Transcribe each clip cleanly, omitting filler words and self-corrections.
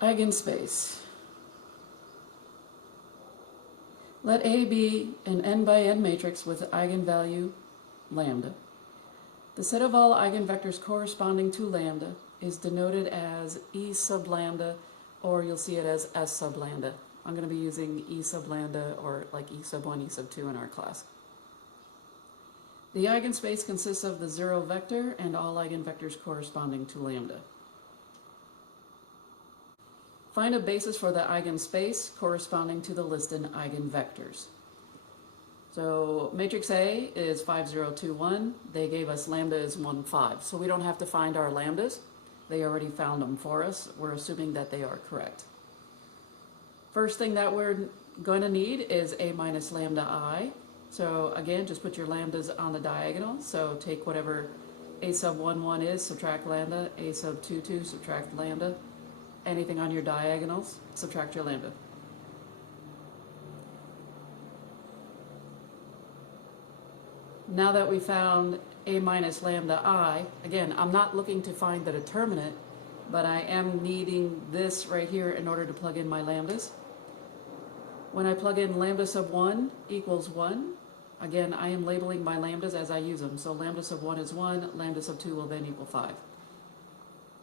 Eigenspace. Let A be an n by n matrix with eigenvalue lambda. The set of all eigenvectors corresponding to lambda is denoted as E sub lambda, or you'll see it as S sub lambda. I'm going to be using E sub lambda or like E sub 1, E sub 2 in our class. The eigenspace consists of the zero vector and all eigenvectors corresponding to lambda. Find a basis for the eigenspace corresponding to the listed eigenvectors. So matrix A is 5, 0, 2, 1. They gave us lambda is 1, 5. So we don't have to find our lambdas. They already found them for us. We're assuming that they are correct. First thing that we're going to need is A minus lambda I. So again, just put your lambdas on the diagonal. So take whatever A sub 1, 1 is, subtract lambda. A sub 2, 2, subtract lambda. Anything on your diagonals, subtract your lambda. Now that we found A minus lambda I, again, I'm not looking to find the determinant, but I am needing this right here in order to plug in my lambdas. When I plug in lambda sub 1 equals 1, again, I am labeling my lambdas as I use them. So lambda sub 1 is 1, lambda sub 2 will then equal 5.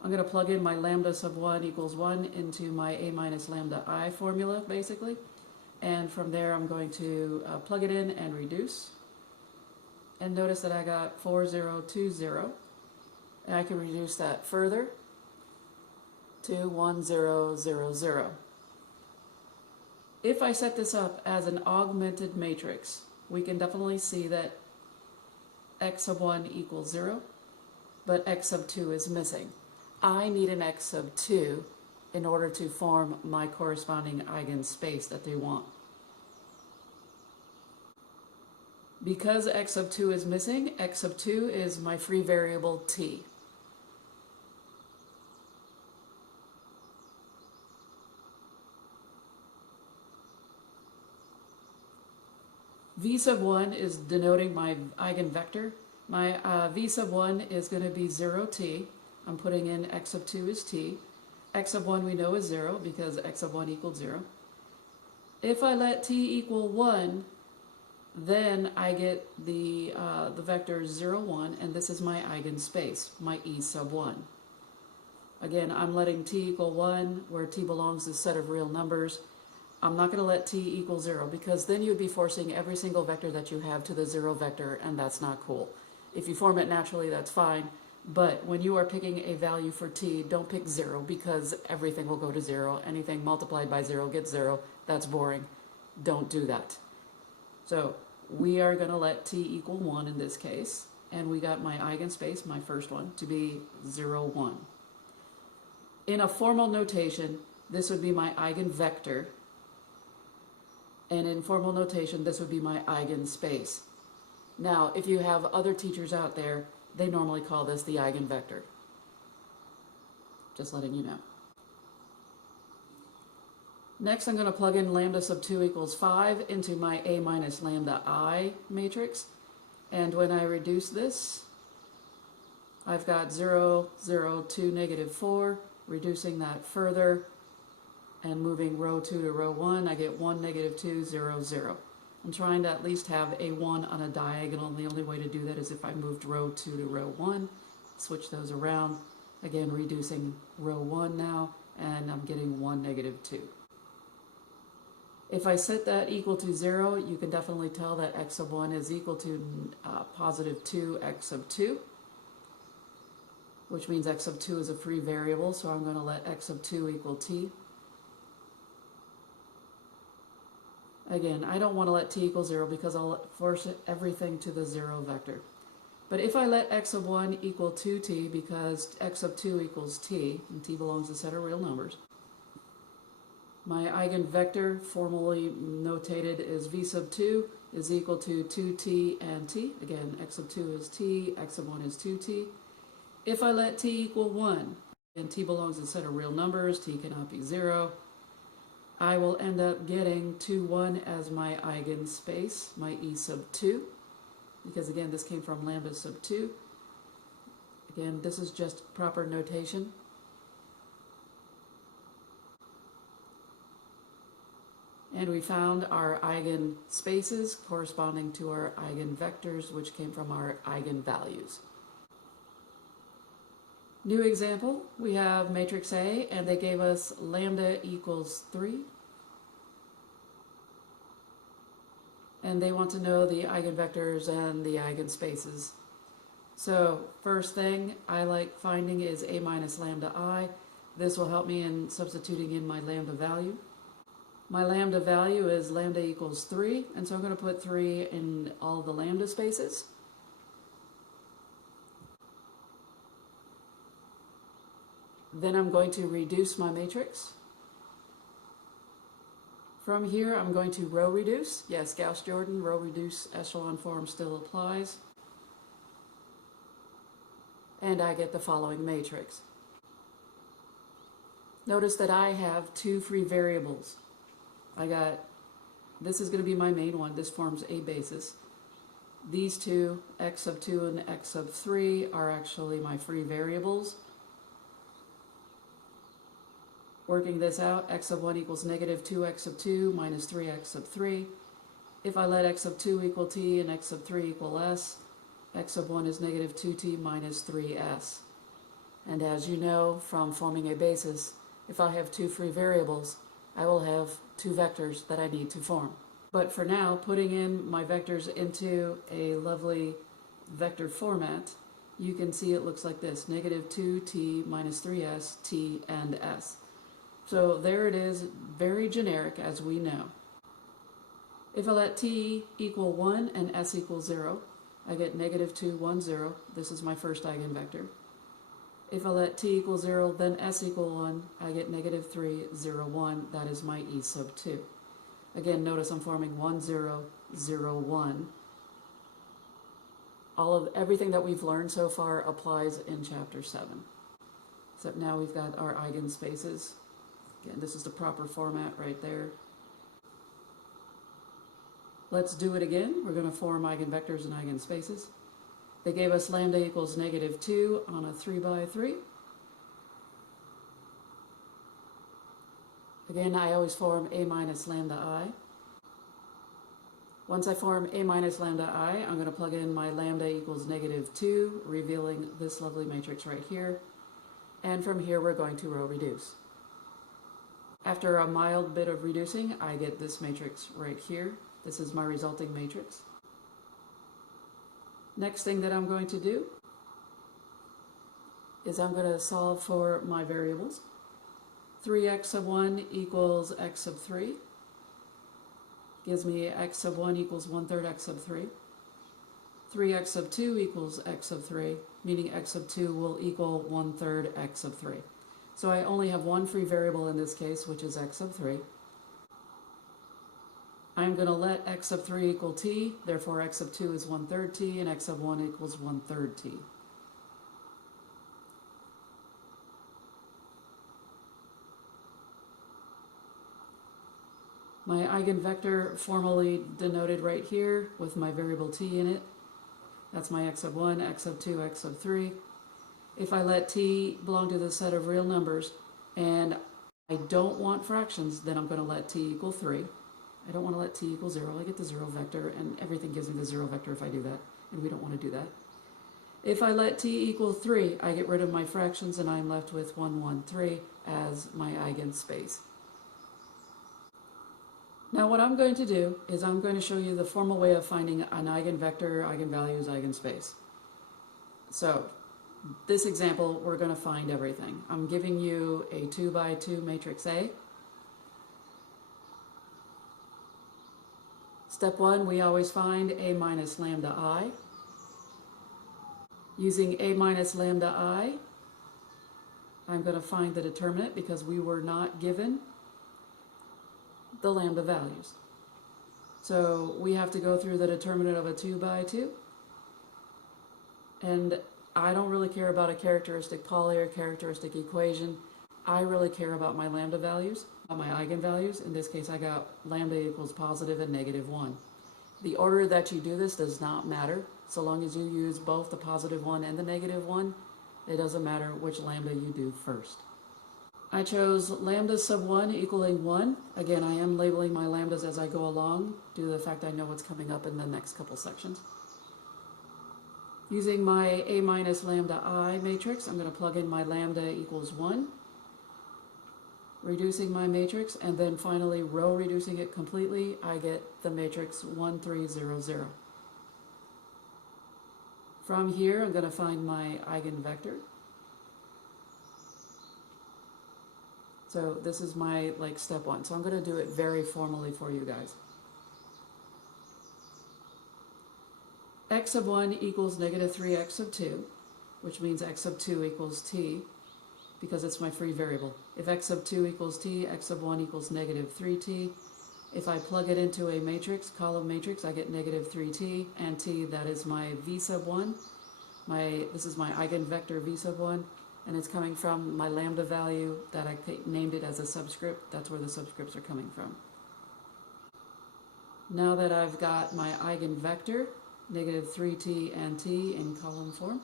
I'm going to plug in my lambda sub 1 equals 1 into my A minus lambda I formula, basically. And from there, I'm going to plug it in and reduce. And notice that I got 4, 0, 2, 0. And I can reduce that further to 1, 0, 0, 0. If I set this up as an augmented matrix, we can definitely see that x sub 1 equals 0, but x sub 2 is missing. I need an x sub 2 in order to form my corresponding eigenspace that they want. Because x sub 2 is missing, x sub 2 is my free variable t. V sub 1 is denoting my eigenvector. My V sub 1 is going to be 0t. I'm putting in x sub 2 is t. X sub 1 we know is 0 because x sub 1 equals 0. If I let t equal 1, then I get the vector 0, 1, and this is my eigenspace, my E sub 1. Again, I'm letting t equal 1, where t belongs to a set of real numbers. I'm not going to let t equal 0, because then you'd be forcing every single vector that you have to the 0 vector, and that's not cool. If you form it naturally, that's fine. But when you are picking a value for t, don't pick 0, because everything will go to 0. Anything multiplied by 0 gets 0. That's boring. Don't do that. So we are going to let t equal 1 in this case. And we got my eigenspace, my first one, to be 0, 1. In a formal notation, this would be my eigenvector. And in formal notation, this would be my eigenspace. Now, if you have other teachers out there, they normally call this the eigenvector. Just letting you know. Next, I'm going to plug in lambda sub 2 equals 5 into my A minus lambda I matrix. And when I reduce this, I've got 0, 0, 2, negative 4, reducing that further and moving row 2 to row 1, I get 1, negative 2, 0, 0. I'm trying to at least have a 1 on a diagonal, and the only way to do that is if I moved row 2 to row 1, switch those around, again reducing row 1 now, and I'm getting 1, negative 2. If I set that equal to 0, you can definitely tell that x sub 1 is equal to positive 2 x sub 2, which means x sub 2 is a free variable, so I'm going to let x sub 2 equal t. Again, I don't want to let t equal 0 because I'll force everything to the 0 vector. But if I let x sub 1 equal 2t, because x sub 2 equals t, and t belongs to a set of real numbers, my eigenvector, formally notated as v sub 2, is equal to 2t and t. Again, x sub 2 is t, x sub 1 is 2t. If I let t equal 1, and t belongs to a set of real numbers, t cannot be 0, I will end up getting 2, 1 as my eigenspace, my E sub 2, because again, this came from lambda sub 2. Again, this is just proper notation. And we found our eigenspaces corresponding to our eigenvectors, which came from our eigenvalues. New example, we have matrix A, and they gave us lambda equals 3. And they want to know the eigenvectors and the eigenspaces. So first thing I like finding is A minus lambda I. This will help me in substituting in my lambda value. My lambda value is lambda equals 3, and so I'm going to put 3 in all the lambda spaces. Then I'm going to reduce my matrix. From here I'm going to row reduce. Yes, Gauss-Jordan, row reduce echelon form still applies. And I get the following matrix. Notice that I have 2 free variables. This is going to be my main one. This forms a basis. These two, x sub 2 and x sub 3, are actually my free variables. Working this out, x sub 1 equals negative 2x sub 2 minus 3x sub 3. If I let x sub 2 equal t and x sub 3 equal s, x sub 1 is negative 2t minus 3s. And as you know from forming a basis, if I have 2 free variables, I will have 2 vectors that I need to form. But for now, putting in my vectors into a lovely vector format, you can see it looks like this, negative 2t minus 3s, t, and s. So there it is, very generic as we know. If I let t equal 1 and s equal 0, I get negative 2, 1, 0. This is my first eigenvector. If I let t equal 0, then s equal 1, I get negative 3, 0, 1. That is my e sub 2. Again, notice I'm forming 1, 0, 0, 1. Everything that we've learned so far applies in chapter 7. Except now we've got our eigenspaces. Again, this is the proper format right there. Let's do it again. We're going to form eigenvectors and eigenspaces. They gave us lambda equals negative 2 on a 3 by 3. Again, I always form A minus lambda I. Once I form A minus lambda I, I'm going to plug in my lambda equals negative 2, revealing this lovely matrix right here. And from here, we're going to row reduce. After a mild bit of reducing, I get this matrix right here. This is my resulting matrix. Next thing that I'm going to do is I'm going to solve for my variables. 3x sub 1 equals x sub 3. Gives me x sub 1 equals 1/3 x sub 3. 3x sub 2 equals x sub 3, meaning x sub 2 will equal 1/3 x sub 3. So I only have one free variable in this case, which is x sub 3. I'm going to let x sub 3 equal t, therefore x sub 2 is 1/3 t, and x sub 1 equals 1/3 t. My eigenvector formally denoted right here with my variable t in it. That's my x sub 1, x sub 2, x sub 3. If I let t belong to the set of real numbers and I don't want fractions, then I'm going to let t equal 3. I don't want to let t equal 0. I get the 0 vector, and everything gives me the 0 vector if I do that, and we don't want to do that. If I let t equal 3, I get rid of my fractions, and I'm left with 1, 1, 3 as my eigenspace. Now what I'm going to do is I'm going to show you the formal way of finding an eigenvector, eigenvalues, eigenspace. So this example, we're going to find everything. I'm giving you a 2 by 2 matrix A. Step 1, we always find A minus lambda I. Using A minus lambda I, I'm going to find the determinant because we were not given the lambda values. So we have to go through the determinant of a 2 by 2. And I don't really care about a characteristic poly or characteristic equation. I really care about my lambda values, my eigenvalues. In this case, I got lambda equals positive and negative 1. The order that you do this does not matter. So long as you use both the positive 1 and the negative 1, it doesn't matter which lambda you do first. I chose lambda sub 1 equaling 1. Again, I am labeling my lambdas as I go along due to the fact I know what's coming up in the next couple sections. Using my A minus lambda I matrix, I'm going to plug in my lambda equals 1, reducing my matrix, and then finally row reducing it completely, I get the matrix 1, 3, 0, 0. From here, I'm going to find my eigenvector. So this is my step 1. So I'm going to do it very formally for you guys. X sub 1 equals negative 3x sub 2, which means x sub 2 equals t, because it's my free variable. If x sub 2 equals t, x sub 1 equals negative 3t. If I plug it into a matrix, column matrix, I get negative 3t, and t, that is my v sub 1. This is my eigenvector v sub 1, and it's coming from my lambda value that I named it as a subscript. That's where the subscripts are coming from. Now that I've got my eigenvector, negative 3t and t in column form.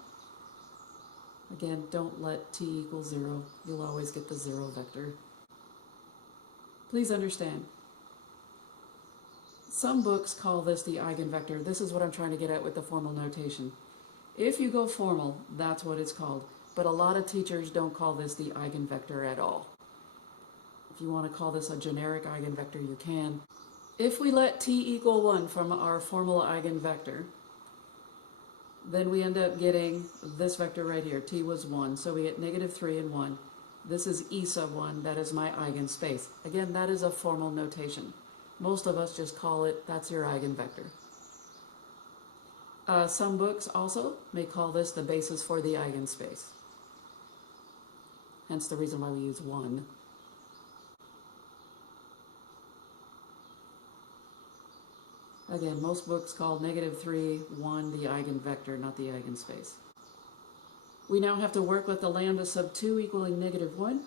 Again, don't let t equal 0. You'll always get the 0 vector. Please understand, some books call this the eigenvector. This is what I'm trying to get at with the formal notation. If you go formal, that's what it's called. But a lot of teachers don't call this the eigenvector at all. If you want to call this a generic eigenvector, you can. If we let t equal 1 from our formal eigenvector, then we end up getting this vector right here. T was 1, so we get negative 3 and 1. This is E sub 1, that is my eigenspace. Again, that is a formal notation. Most of us just call it, that's your eigenvector. Some books also may call this the basis for the eigenspace. Hence the reason why we use 1. Again, most books call negative 3, 1 the eigenvector, not the eigenspace. We now have to work with the lambda sub 2 equaling negative 1.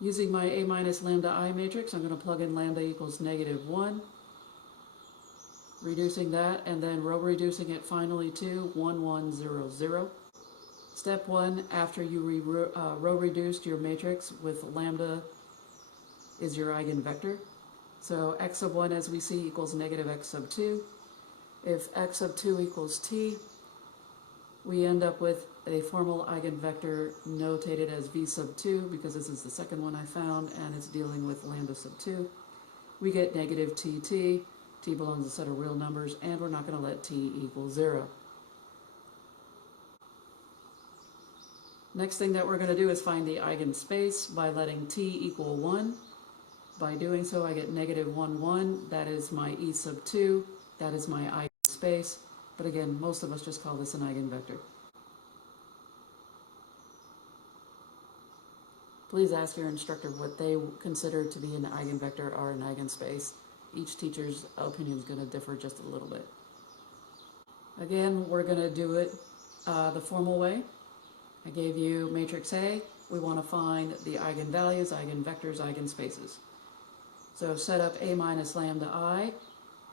Using my A minus lambda I matrix, I'm going to plug in lambda equals negative 1, reducing that, and then row reducing it finally to 1, 1, 0, 0. Step 1, after you row reduced your matrix with lambda is your eigenvector. So x sub 1, as we see, equals negative x sub 2. If x sub 2 equals t, we end up with a formal eigenvector notated as v sub 2, because this is the second one I found, and it's dealing with lambda sub 2. We get negative tt. T belongs to a set of real numbers, and we're not going to let t equal 0. Next thing that we're going to do is find the eigenspace by letting t equal 1. By doing so, I get negative 1, 1. That is my E sub 2. That is my eigenspace. But again, most of us just call this an eigenvector. Please ask your instructor what they consider to be an eigenvector or an eigenspace. Each teacher's opinion is going to differ just a little bit. Again, we're going to do it the formal way. I gave you matrix A. We want to find the eigenvalues, eigenvectors, eigenspaces. So set up A minus lambda I.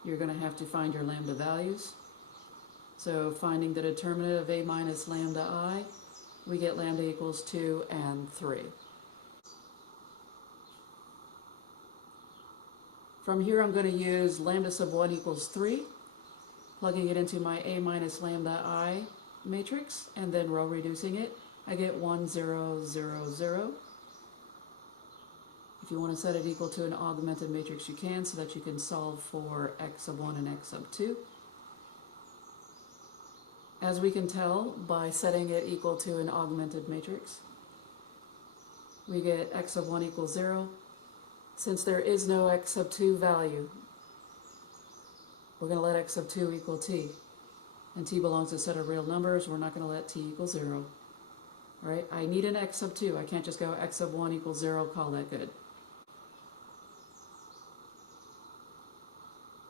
You're going to have to find your lambda values. So finding the determinant of A minus lambda I, we get lambda equals 2 and 3. From here, I'm going to use lambda sub 1 equals 3, plugging it into my A minus lambda I matrix, and then row reducing it. I get 1, 0, 0, 0. If you want to set it equal to an augmented matrix, you can, so that you can solve for x sub 1 and x sub 2. As we can tell by setting it equal to an augmented matrix, we get x sub 1 equals 0. Since there is no x sub 2 value, we're going to let x sub 2 equal t. And t belongs to a set of real numbers. We're not going to let t equal 0. All right? I need an x sub 2. I can't just go x sub 1 equals 0, call that good.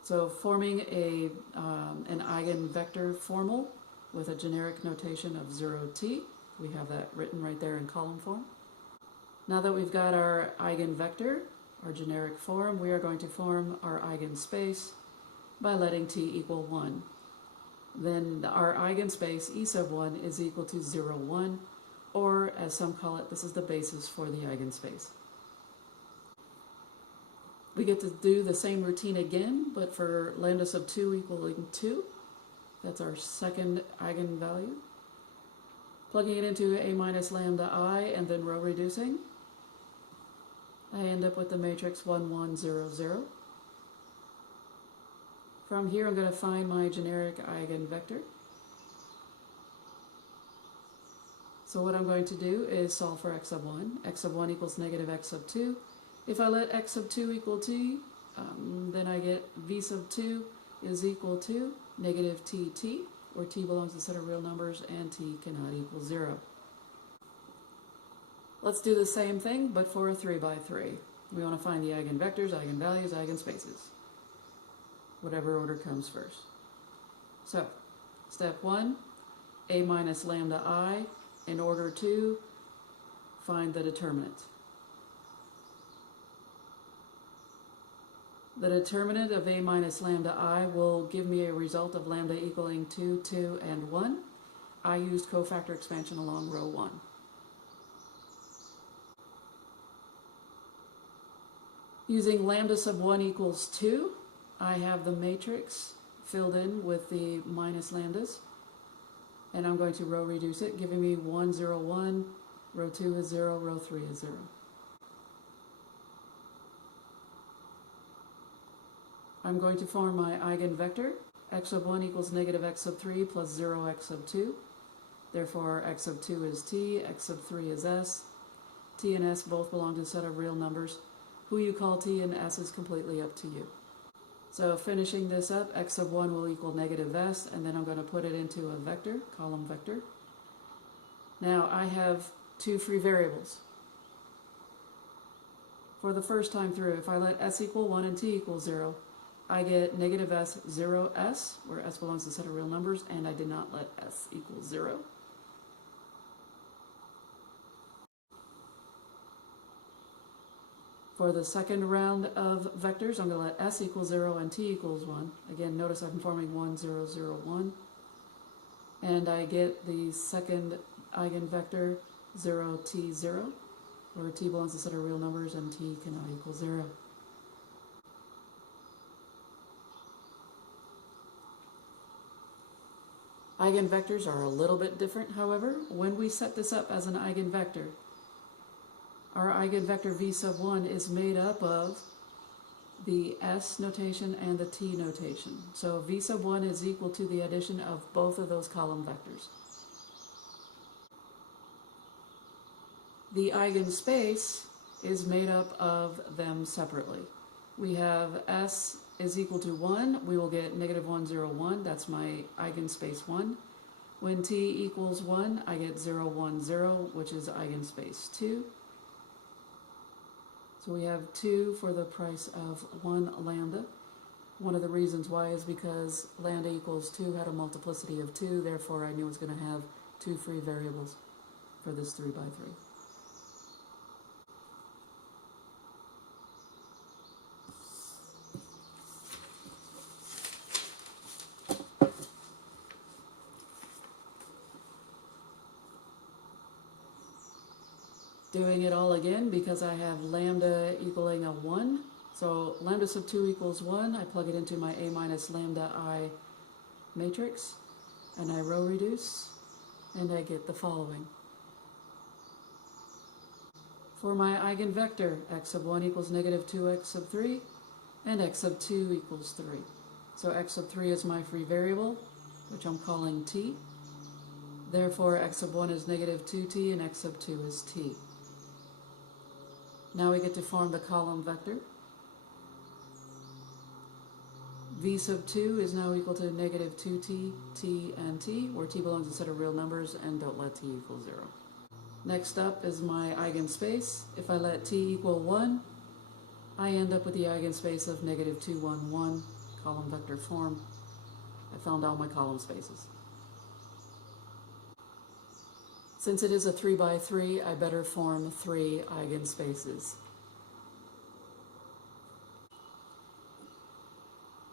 So forming an eigenvector formal with a generic notation of 0t. We have that written right there in column form. Now that we've got our eigenvector, our generic form, we are going to form our eigenspace by letting t equal 1. Then our eigenspace, E sub 1, is equal to 0, 1. or as some call it, this is the basis for the eigenspace. We get to do the same routine again, but for lambda sub 2 equaling 2. That's our second eigenvalue. Plugging it into A minus lambda I and then row reducing, I end up with the matrix 1, 1, 0, 0. From here I'm going to find my generic eigenvector. So what I'm going to do is solve for x sub 1. X sub 1 equals negative x sub 2. If I let x sub 2 equal t, then I get v sub 2 is equal to negative t, where t belongs to a set of real numbers and t cannot equal 0. Let's do the same thing, but for a 3x3. We want to find the eigenvectors, eigenvalues, eigenspaces. Whatever order comes first. So, step 1, A minus lambda I, in order to find the determinant. The determinant of A minus lambda I will give me a result of lambda equaling 2, 2, and 1. I used cofactor expansion along row 1. Using lambda sub 1 equals 2, I have the matrix filled in with the minus lambdas. And I'm going to row reduce it, giving me 1, 0, 1, row 2 is 0, row 3 is 0. I'm going to form my eigenvector. X sub 1 equals negative x sub 3 plus 0 x sub 2. Therefore, x sub 2 is t, x sub 3 is s. T and s both belong to a set of real numbers. Who you call t and s is completely up to you. So finishing this up, x sub 1 will equal negative s, and then I'm going to put it into a vector, column vector. Now I have two free variables. For the first time through, if I let s equal 1 and t equal 0, I get negative s, 0, s, where s belongs to a set of real numbers, and I did not let s equal 0. For the second round of vectors, I'm going to let s equal 0 and t equals 1. Again, notice I'm forming 1, 0, 0, 1. And I get the second eigenvector 0, t, 0, where t belongs to a set of real numbers and t cannot equal 0. Eigenvectors are a little bit different, however. When we set this up as an eigenvector, our eigenvector v sub 1 is made up of the s notation and the t notation. So v sub 1 is equal to the addition of both of those column vectors. The eigenspace is made up of them separately. We have s is equal to 1, we will get negative 1, 0, 1. That's my eigenspace 1. When t equals 1, I get 0, 1, 0, which is eigenspace 2. So we have 2 for the price of 1 lambda. One of the reasons why is because lambda equals 2 had a multiplicity of 2, therefore I knew I was going to have 2 free variables for this 3x3. Doing it all again because I have lambda equaling a 1. So lambda sub 2 equals 1. I plug it into my A minus lambda I matrix, and I row reduce, and I get the following. For my eigenvector, x sub 1 equals negative 2x sub 3, and x sub 2 equals 3. So x sub 3 is my free variable, which I'm calling t. Therefore, x sub 1 is negative 2t, and x sub 2 is t. Now we get to form the column vector. V sub 2 is now equal to negative 2t, t, and t, where t belongs to a set of real numbers, and don't let t equal 0. Next up is my eigenspace. If I let t equal 1, I end up with the eigenspace of negative 2, 1, 1, column vector form. I found all my column spaces. Since it is a 3x3, I better form 3 eigenspaces.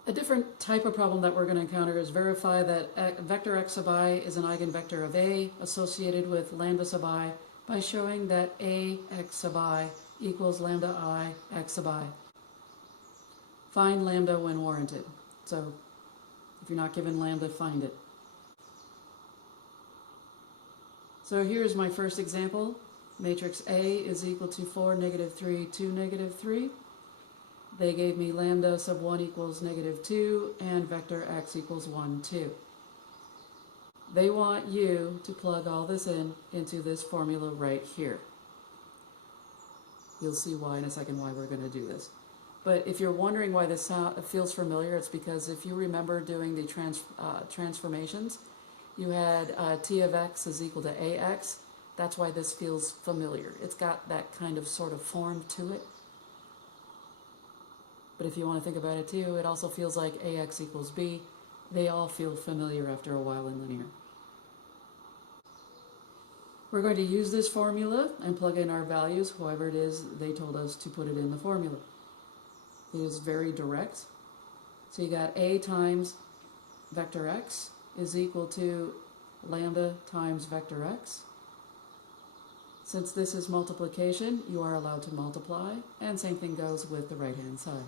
A different type of problem that we're going to encounter is verify that vector x sub I is an eigenvector of A associated with lambda sub I by showing that A x sub I equals lambda I x sub I. Find lambda when warranted. So if you're not given lambda, find it. So here's my first example. Matrix A is equal to 4, negative 3, 2, negative 3. They gave me lambda sub 1 equals negative 2 and vector x equals 1, 2. They want you to plug all this into this formula right here. You'll see why in a second why we're going to do this. But if you're wondering why this feels familiar, it's because if you remember doing the transformations, you had t of x is equal to ax. That's why this feels familiar. It's got that kind of sort of form to it. But if you want to think about it too, it also feels like ax equals b. They all feel familiar after a while in linear. We're going to use this formula and plug in our values, however it is they told us to put it in the formula. It is very direct. So you got a times vector x is equal to lambda times vector x. Since this is multiplication, you are allowed to multiply, and same thing goes with the right-hand side.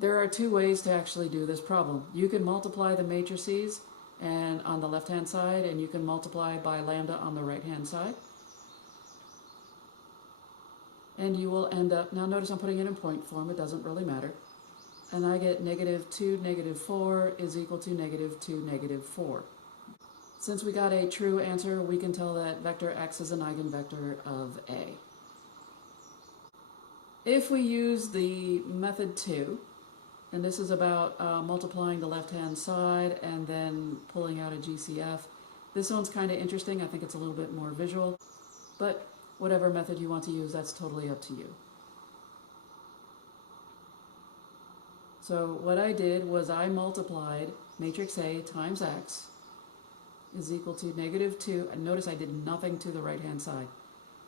There are two ways to actually do this problem. You can multiply the matrices and on the left-hand side, and you can multiply by lambda on the right-hand side. And you will end up, now notice I'm putting it in point form, it doesn't really matter. And I get negative 2, negative 4 is equal to negative 2, negative 4. Since we got a true answer, we can tell that vector x is an eigenvector of A. If we use the method 2, and this is about multiplying the left-hand side and then pulling out a GCF, this one's kind of interesting. I think it's a little bit more visual, but whatever method you want to use, that's totally up to you. So what I did was I multiplied matrix A times x is equal to negative 2, and notice I did nothing to the right-hand side.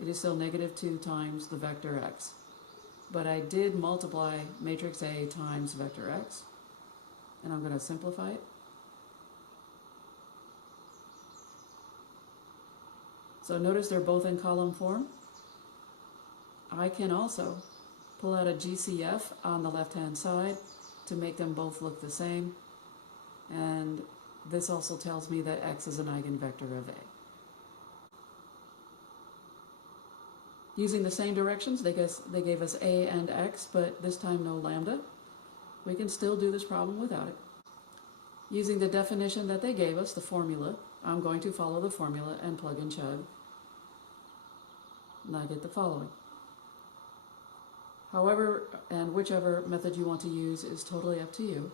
It is still negative 2 times the vector x. But I did multiply matrix A times vector x, and I'm going to simplify it. So notice they're both in column form. I can also pull out a GCF on the left-hand side to make them both look the same, and this also tells me that x is an eigenvector of A. Using the same directions, they gave us A and x, but this time no lambda. We can still do this problem without it. Using the definition that they gave us, the formula, I'm going to follow the formula and plug and chug, and I get the following. However, and whichever method you want to use is totally up to you.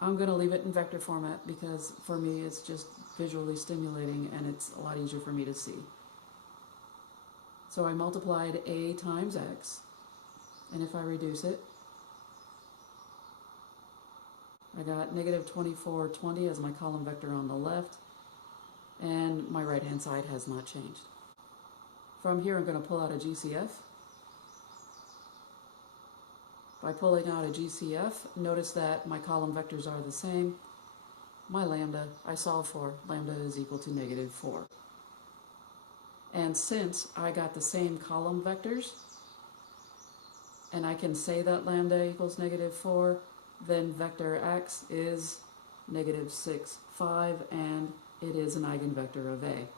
I'm going to leave it in vector format because for me it's just visually stimulating and it's a lot easier for me to see. So I multiplied A times x, and if I reduce it, I got negative 24, 20 as my column vector on the left, and my right-hand side has not changed. From here I'm going to pull out a GCF. By pulling out a GCF, notice that my column vectors are the same. My lambda, I solve for, lambda is equal to negative 4. And since I got the same column vectors, and I can say that lambda equals negative 4, then vector x is negative 6, 5, and it is an eigenvector of A.